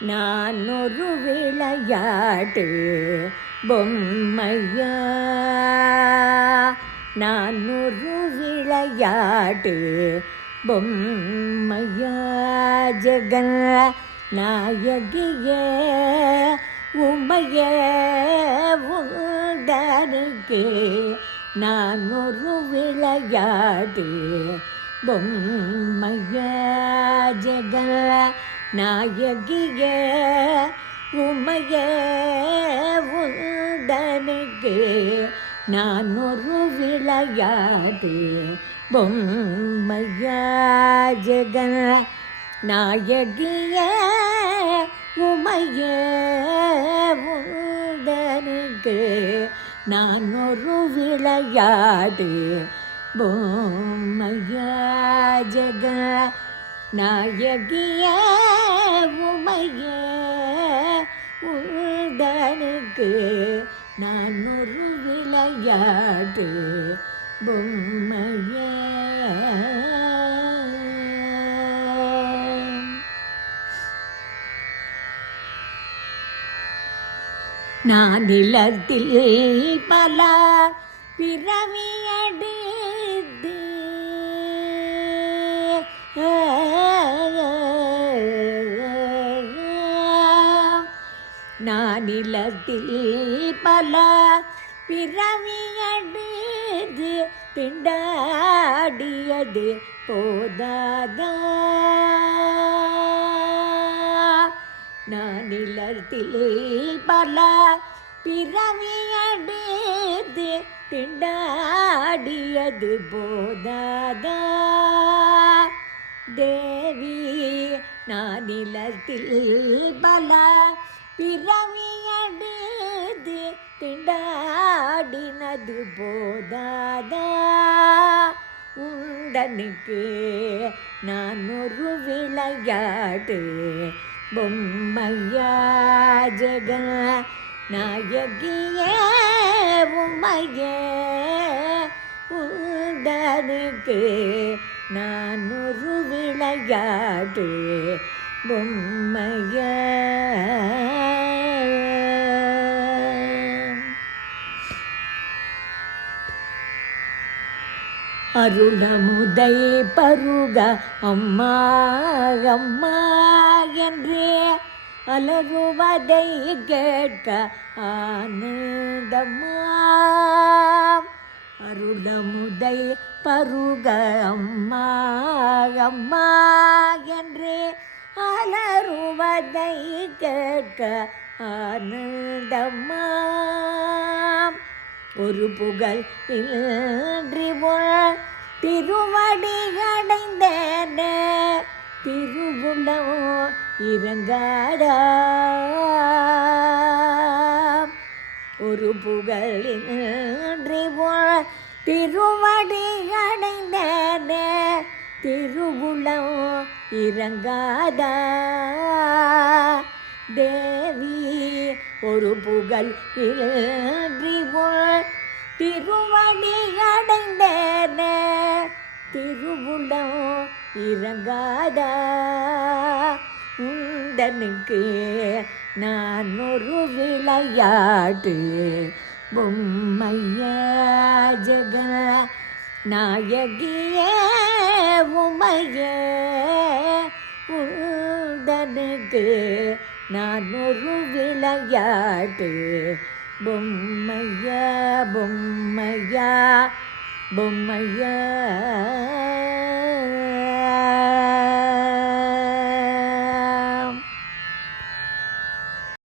நான் ஒரு விளையாட்டு பொம்மையா, நான் ஒரு விளையாட்டு பொம்மையா, ஜெகன் நாயகியே உமையே உடனுக்கு நான் ஒரு விளையாட்டு பொம்மையா, ஜெகன் நாயகியே உமையே உடனுக்கு நான் ஒரு விளையாட்டு பொம்மையா, ஜெகன் நாயகியே உமையே உடனுக்கு நான் ஒரு விளையாட்டு பொம்மையா, ஜெகன் நாயகியே உமையே உடனுக்கு நான் ஒரு விளையாட்டு பொம்மையே. நான் நிலத்தில் பல பிறவியடித்து நான் நிலத்தில் பல பிறவியடித்து திண்டாடியது போதாதா, நான் நிலத்தில் பல பிறவியடித்து திண்டாடியது போதாதா, தேவி நான் நிலத்தில் பல பிறவியடித்து திண்டாடினது போதாதா, உண்டனுக்கு நான் ஒரு விளையாட்டு பொம்மையா, ஜெகன் நாயகியே உமையே உடனுக்கு நான் ஒரு விளையாட்டு பொம்மையா. அருளமுதை பருக அம்மா அம்மா என்றே அலறுவதை கேட்க ஆனந்தம்மா, அருளமுதை பருக அம்மா அம்மா என்றே அலறுவதை கேட்க ஆனந்தம்மா, ஒரு புகழ் இன்றி திருவடி அடைந்தேனே திருவுள்ளம் இறங்காடா, ஒரு புகழின்றி திருவடி அடைந்தேனே திருவுள்ளம் இறங்காதா, தேவி ஒரு புகழ் இன்றி திருவடி அடைந்தேனே திருவுள்ளம் இறங்காதா, உண்டனுக்கு நான் ஒரு விளையாட்டு பொம்மையா, ஜெகன் நாயகியே உமையே உண்டனுக்கு நான் ஒரு விளையாட்டு பொம்மையா பொம்மையா பொம்மையா.